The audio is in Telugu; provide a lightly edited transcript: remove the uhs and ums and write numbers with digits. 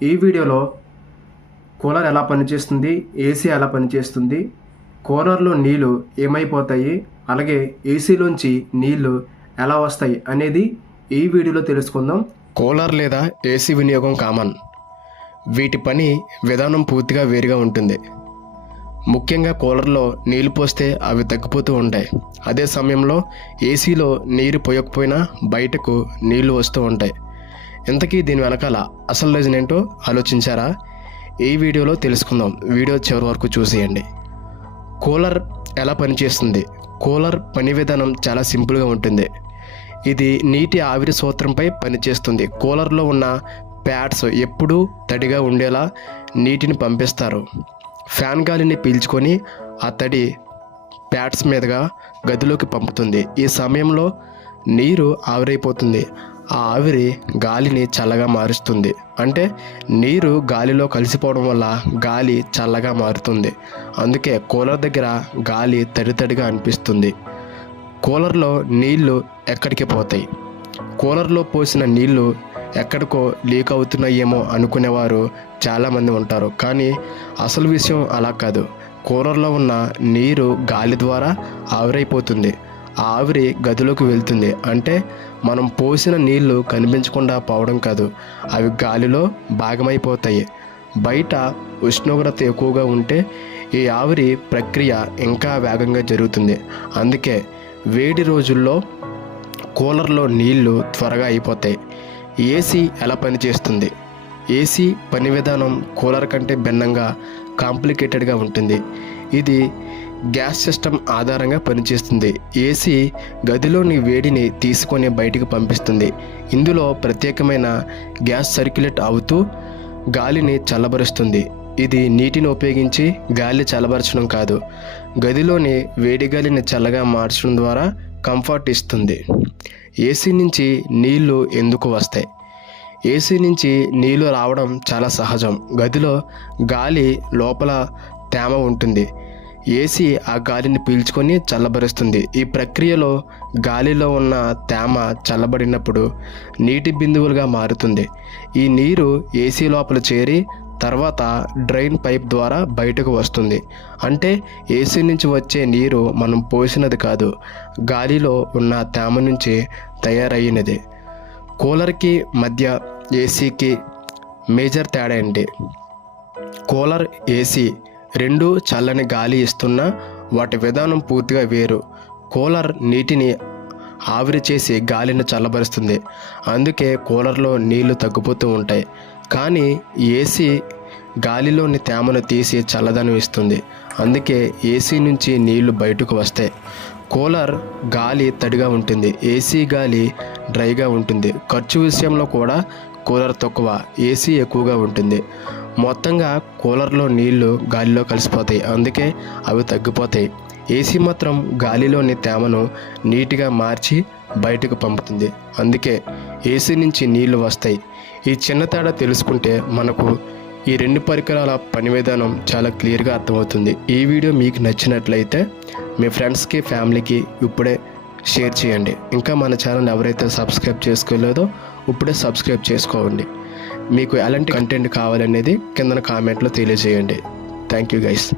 ఈ వీడియోలో కూలర్ ఎలా పనిచేస్తుంది, ఏసీ ఎలా పనిచేస్తుంది, కూలర్లో నీళ్ళు ఏమైపోతాయి, అలాగే ఏసీలోంచి నీళ్ళు ఎలా వస్తాయి అనేది ఈ వీడియోలో తెలుసుకుందాం. కూలర్ లేదా ఏసీ వినియోగం కామన్. వీటి పని విధానం పూర్తిగా వేరుగా ఉంటుంది. ముఖ్యంగా కూలర్లో నీళ్లు పోస్తే అవి తగ్గిపోతూ ఉంటాయి. అదే సమయంలో ఏసీలో నీరు పోయకపోయినా బయటకు నీళ్లు వస్తూ ఉంటాయి. ఇంతకీ దీని వెనకాల అసలు రీజన్ ఏంటో ఆలోచించారా? ఈ వీడియోలో తెలుసుకుందాం. వీడియో చివరి వరకు చూసేయండి. కూలర్ ఎలా పనిచేస్తుంది? కూలర్ పని విధానం చాలా సింపుల్గా ఉంటుంది. ఇది నీటి ఆవిరి సూత్రంపై పనిచేస్తుంది. కూలర్లో ఉన్న ప్యాడ్స్ ఎప్పుడూ తడిగా ఉండేలా నీటిని పంపిస్తారు. ఫ్యాన్ గాలిని పీల్చుకొని ఆ తడి ప్యాడ్స్ మీదుగా గదిలోకి పంపుతుంది. ఈ సమయంలో నీరు ఆవిరైపోతుంది. ఆ ఆవిరి గాలిని చల్లగా మారుస్తుంది. అంటే నీరు గాలిలో కలిసిపోవడం వల్ల గాలి చల్లగా మారుతుంది. అందుకే కూలర్ దగ్గర గాలి తడితడిగా అనిపిస్తుంది. కూలర్లో నీళ్లు ఎక్కడికి పోతాయి? కూలర్లో పోసిన నీళ్లు ఎక్కడికో లీక్ అవుతున్నాయేమో అనుకునేవారు చాలామంది ఉంటారు. కానీ అసలు విషయం అలా కాదు. కూలర్లో ఉన్న నీరు గాలి ద్వారా ఆవిరైపోతుంది. ఆ ఆవిరి గదిలోకి వెళ్తుంది. అంటే మనం పోసిన నీళ్లు కనిపించకుండా పోవడం కాదు, అవి గాలిలో భాగమైపోతాయి. బయట ఉష్ణోగ్రత ఎక్కువగా ఉంటే ఈ ఆవిరి ప్రక్రియ ఇంకా వేగంగా జరుగుతుంది. అందుకే వేడి రోజుల్లో కూలర్లో నీళ్లు త్వరగా అయిపోతాయి. ఏసీ ఎలా పనిచేస్తుంది? ఏసీ పని విధానం కూలర్ కంటే భిన్నంగా కాంప్లికేటెడ్గా ఉంటుంది. ఇది గ్యాస్ సిస్టమ్ ఆధారంగా పనిచేస్తుంది. ఏసీ గదిలోని వేడిని తీసుకొని బయటికి పంపిస్తుంది. ఇందులో ప్రత్యేకమైన గ్యాస్ సర్క్యులేట్ అవుతూ గాలిని చల్లబరుస్తుంది. ఇది నీటిని ఉపయోగించి గాలి చల్లబరచడం కాదు, గదిలోని వేడి గాలిని చల్లగా మార్చడం ద్వారా కంఫర్ట్ ఇస్తుంది. ఏసీ నుంచి నీళ్లు ఎందుకు వస్తాయి? ఏసీ నుంచి నీళ్లు రావడం చాలా సహజం. గదిలో గాలి లోపల తేమ ఉంటుంది. ఏసీ ఆ గాలిని పీల్చుకొని చల్లబరుస్తుంది. ఈ ప్రక్రియలో గాలిలో ఉన్న తేమ చల్లబడినప్పుడు నీటి బిందువులుగా మారుతుంది. ఈ నీరు ఏసీ లోపల చేరి తర్వాత డ్రైన్ పైప్ ద్వారా బయటకు వస్తుంది. అంటే ఏసీ నుంచి వచ్చే నీరు మనం పోసినది కాదు, గాలిలో ఉన్న తేమ నుంచి తయారయ్యినది. కూలర్కి మధ్య ఏసీకి మేజర్ తేడా ఏంటి? కూలర్, ఏసీ రెండు చల్లని గాలి ఇస్తున్నా వాటి విధానం పూర్తిగా వేరు. కూలర్ నీటిని ఆవిరి చేసి గాలిని చల్లబరుస్తుంది. అందుకే కూలర్లో నీళ్లు తగ్గిపోతూ ఉంటాయి. కానీ ఏసీ గాలిలోని తేమను తీసి చల్లదనం ఇస్తుంది. అందుకే ఏసీ నుంచి నీళ్లు బయటకు వస్తాయి. కూలర్ గాలి తడిగా ఉంటుంది, ఏసీ గాలి డ్రైగా ఉంటుంది. ఖర్చు విషయంలో కూడా కూలర్ తక్కువ, ఏసీ ఎక్కువగా ఉంటుంది. మొత్తంగా కూలర్లో నీళ్లు గాలిలో కలిసిపోతాయి, అందుకే అవి తగ్గిపోతాయి. ఏసీ మాత్రం గాలిలోని తేమను నీట్గా మార్చి బయటకు పంపుతుంది. అందుకే ఏసీ నుంచి నీళ్లు వస్తాయి. ఈ చిన్న తేడా తెలుసుకుంటే మనకు ఈ రెండు పరికరాల పని విధానం చాలా క్లియర్గా అర్థమవుతుంది. ఈ వీడియో మీకు నచ్చినట్లయితే మీ ఫ్రెండ్స్కి, ఫ్యామిలీకి ఇప్పుడే షేర్ చేయండి. ఇంకా మన ఛానల్ ఎవరైతే సబ్స్క్రైబ్ చేసుకోలేదో ఇప్పుడే సబ్స్క్రైబ్ చేసుకోండి. మీకు ఎలాంటి కంటెంట్ కావాలనేది కింద కామెంట్లో తెలియజేయండి. Thank you guys.